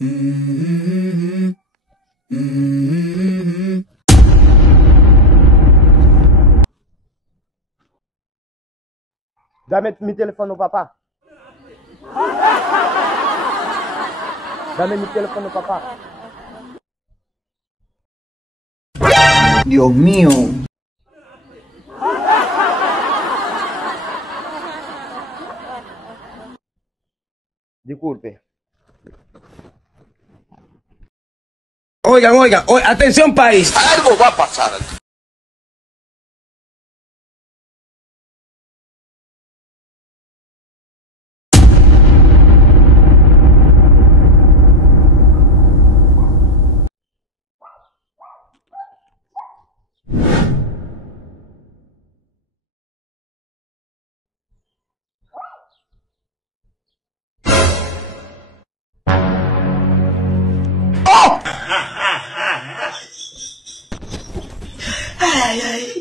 Dame mi teléfono, papá. Dame mi teléfono, papá. Dios mío. Disculpe. Oigan, atención país. Algo va a pasar. Ay, ay.